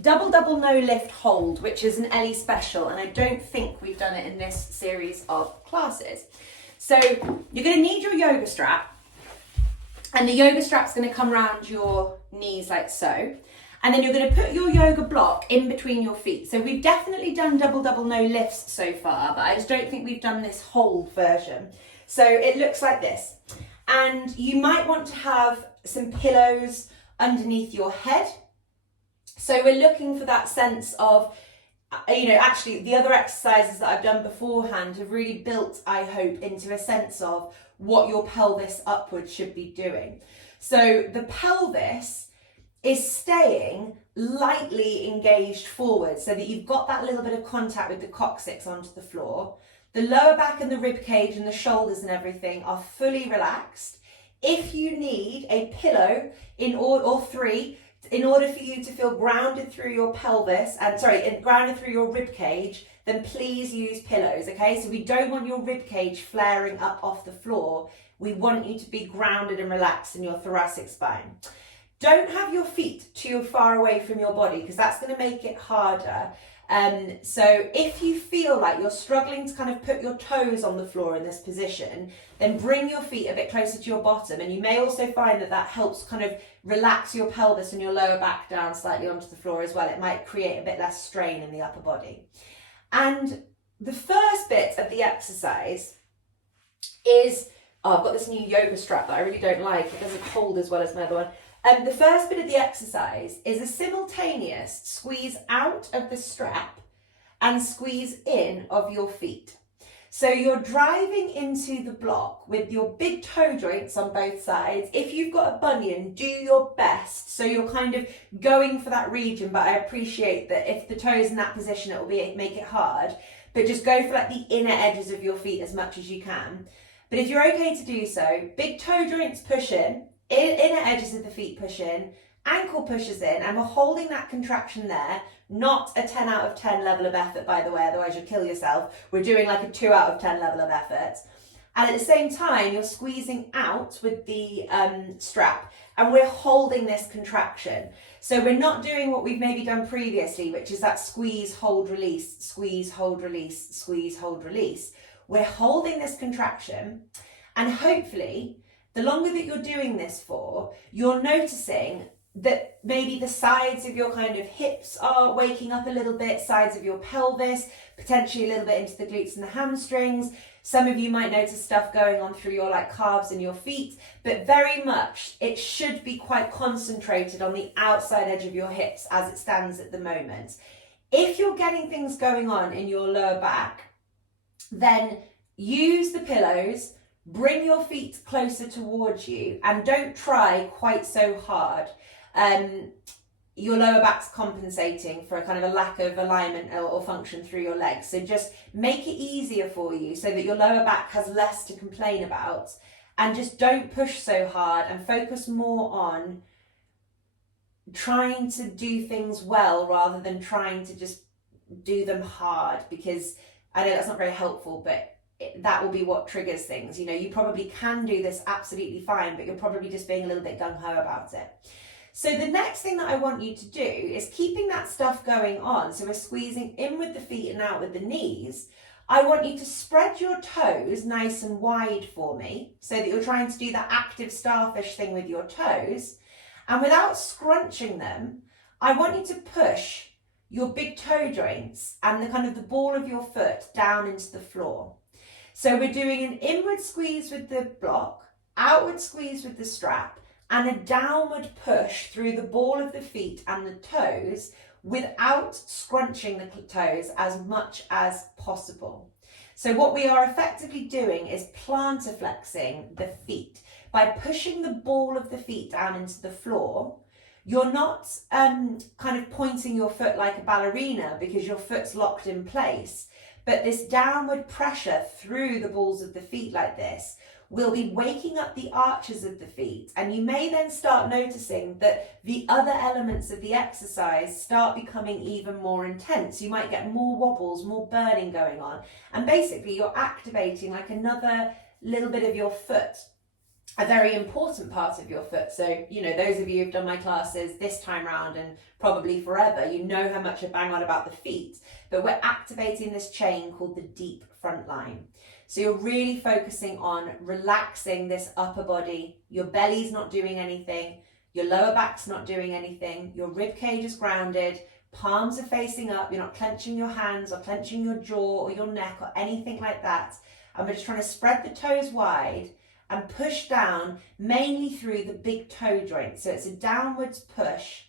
double no lift hold, which is an Ellie special, and I don't think we've done it in this series of classes. So you're going to need your yoga strap, and the yoga strap's going to come around your knees like so. And then you're going to put your yoga block in between your feet. So we've definitely done double no lifts so far, but I just don't think we've done this hold version. So it looks like this. And you might want to have some pillows underneath your head. So we're looking for that sense of, actually the other exercises that I've done beforehand have really built, I hope, into a sense of what your pelvis upwards should be doing. So the pelvis is staying lightly engaged forward so that you've got that little bit of contact with the coccyx onto the floor. The lower back and the rib cage and the shoulders and everything are fully relaxed. If you need a pillow or three in order for you to feel grounded through your pelvis and grounded through your rib cage, then please use pillows, okay? So we don't want your rib cage flaring up off the floor. We want you to be grounded and relaxed in your thoracic spine. Don't have your feet too far away from your body because that's going to make it harder. So if you feel like you're struggling to kind of put your toes on the floor in this position, then bring your feet a bit closer to your bottom. And you may also find that helps kind of relax your pelvis and your lower back down slightly onto the floor as well. It might create a bit less strain in the upper body. And the first bit of the exercise is, I've got this new yoga strap that I really don't like. It doesn't hold as well as my other one. The first bit of the exercise is a simultaneous squeeze out of the strap and squeeze in of your feet. So you're driving into the block with your big toe joints on both sides. If you've got a bunion, do your best. So you're kind of going for that region, but I appreciate that if the toe's in that position, it will make it hard. But just go for like the inner edges of your feet as much as you can. But if you're okay to do so, big toe joints push in. Inner edges of the feet push in, ankle pushes in, and we're holding that contraction there. Not a 10 out of 10 level of effort, by the way, otherwise you'll kill yourself. We're doing like a 2 out of 10 level of effort. And at the same time, you're squeezing out with the strap, and we're holding this contraction. So we're not doing what we've maybe done previously, which is that squeeze, hold, release, squeeze, hold, release, squeeze, hold, release. We're holding this contraction, and hopefully, the longer that you're doing this for, you're noticing that maybe the sides of your kind of hips are waking up a little bit, sides of your pelvis, potentially a little bit into the glutes and the hamstrings. Some of you might notice stuff going on through your like calves and your feet, but very much it should be quite concentrated on the outside edge of your hips as it stands at the moment. If you're getting things going on in your lower back, then use the pillows. Bring your feet closer towards you and don't try quite so hard. Your lower back's compensating for a kind of a lack of alignment or function through your legs. So just make it easier for you so that your lower back has less to complain about, and just don't push so hard and focus more on trying to do things well rather than trying to just do them hard, because I know that's not very helpful, but that will be what triggers things. You probably can do this absolutely fine, but you're probably just being a little bit gung-ho about it. So the next thing that I want you to do is keeping that stuff going on. So we're squeezing in with the feet and out with the knees. I want you to spread your toes nice and wide for me so that you're trying to do that active starfish thing with your toes. And without scrunching them, I want you to push your big toe joints and the ball of your foot down into the floor. So we're doing an inward squeeze with the block, outward squeeze with the strap, and a downward push through the ball of the feet and the toes without scrunching the toes as much as possible. So what we are effectively doing is plantar flexing the feet. By pushing the ball of the feet down into the floor, you're not kind of pointing your foot like a ballerina because your foot's locked in place. But this downward pressure through the balls of the feet like this will be waking up the arches of the feet. And you may then start noticing that the other elements of the exercise start becoming even more intense. You might get more wobbles, more burning going on. And basically you're activating like another little bit of your foot. a very important part of your foot. So, you know, those of you who've done my classes this time round and probably forever, you know how much I bang on about the feet, but we're activating this chain called the deep front line. So you're really focusing on relaxing this upper body. Your belly's not doing anything. Your lower back's not doing anything. Your rib cage is grounded. Palms are facing up. You're not clenching your hands or clenching your jaw or your neck or anything like that. And we're just trying to spread the toes wide and push down mainly through the big toe joint. So it's a downwards push.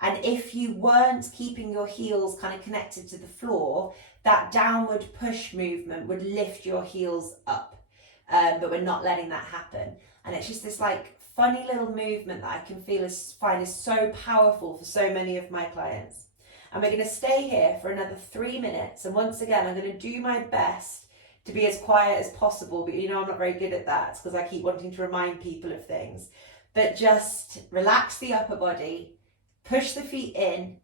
And if you weren't keeping your heels kind of connected to the floor, that downward push movement would lift your heels up. But we're not letting that happen. And it's just this like funny little movement that I can find is so powerful for so many of my clients. And we're going to stay here for another 3 minutes. And once again, I'm going to do my best to be as quiet as possible, but you know I'm not very good at that because I keep wanting to remind people of things. But just relax the upper body, push the feet in,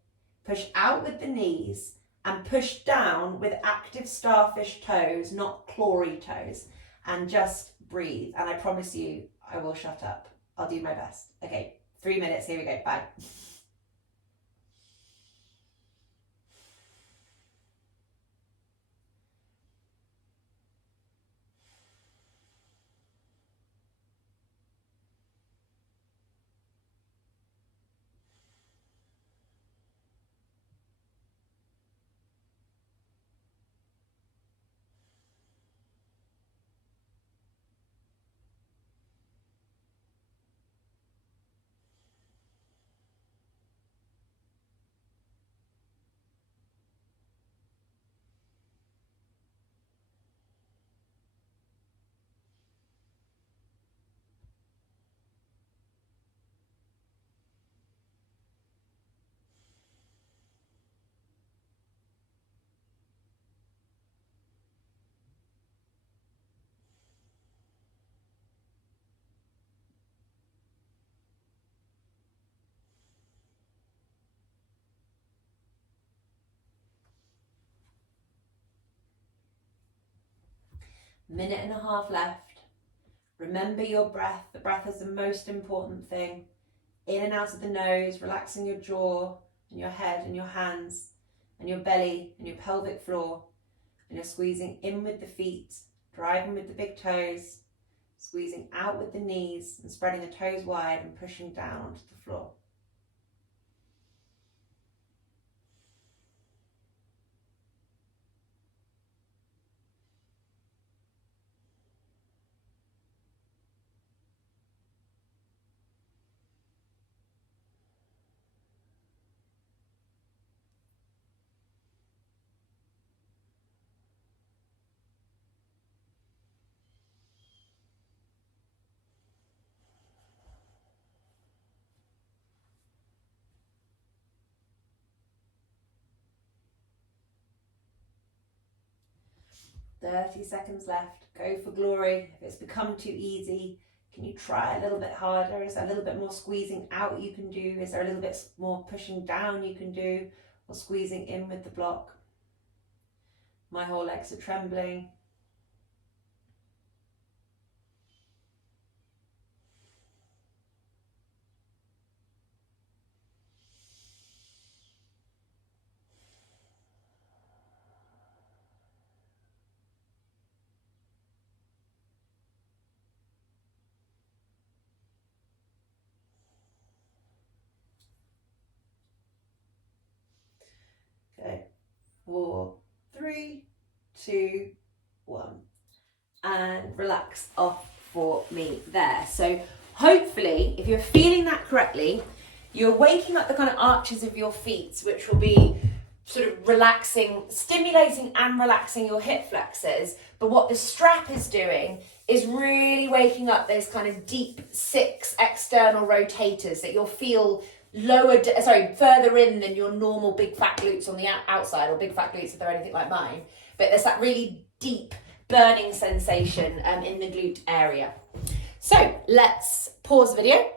push out with the knees, and push down with active starfish toes, not clawy toes, and just breathe. And I promise you, I will shut up. I'll do my best. Okay, 3 minutes, here we go, bye. Minute and a half left. Remember your breath. The breath is the most important thing. In and out of the nose, relaxing your jaw and your head and your hands and your belly and your pelvic floor. And you're squeezing in with the feet, driving with the big toes, squeezing out with the knees and spreading the toes wide and pushing down onto the floor. Seconds left. Go for glory. If it's become too easy, can you try a little bit harder? Is there a little bit more squeezing out you can do? Is there a little bit more pushing down you can do? Or squeezing in with the block? My whole legs are trembling. Okay, 4, 3, 2, 1. And relax off for me there. So hopefully, if you're feeling that correctly, you're waking up the kind of arches of your feet, which will be sort of relaxing, stimulating and relaxing your hip flexors. But what the strap is doing is really waking up those kind of deep 6 external rotators that you'll feel further in than your normal big fat glutes on the outside, or big fat glutes if they're anything like mine. But there's that really deep burning sensation in the glute area. So let's pause the video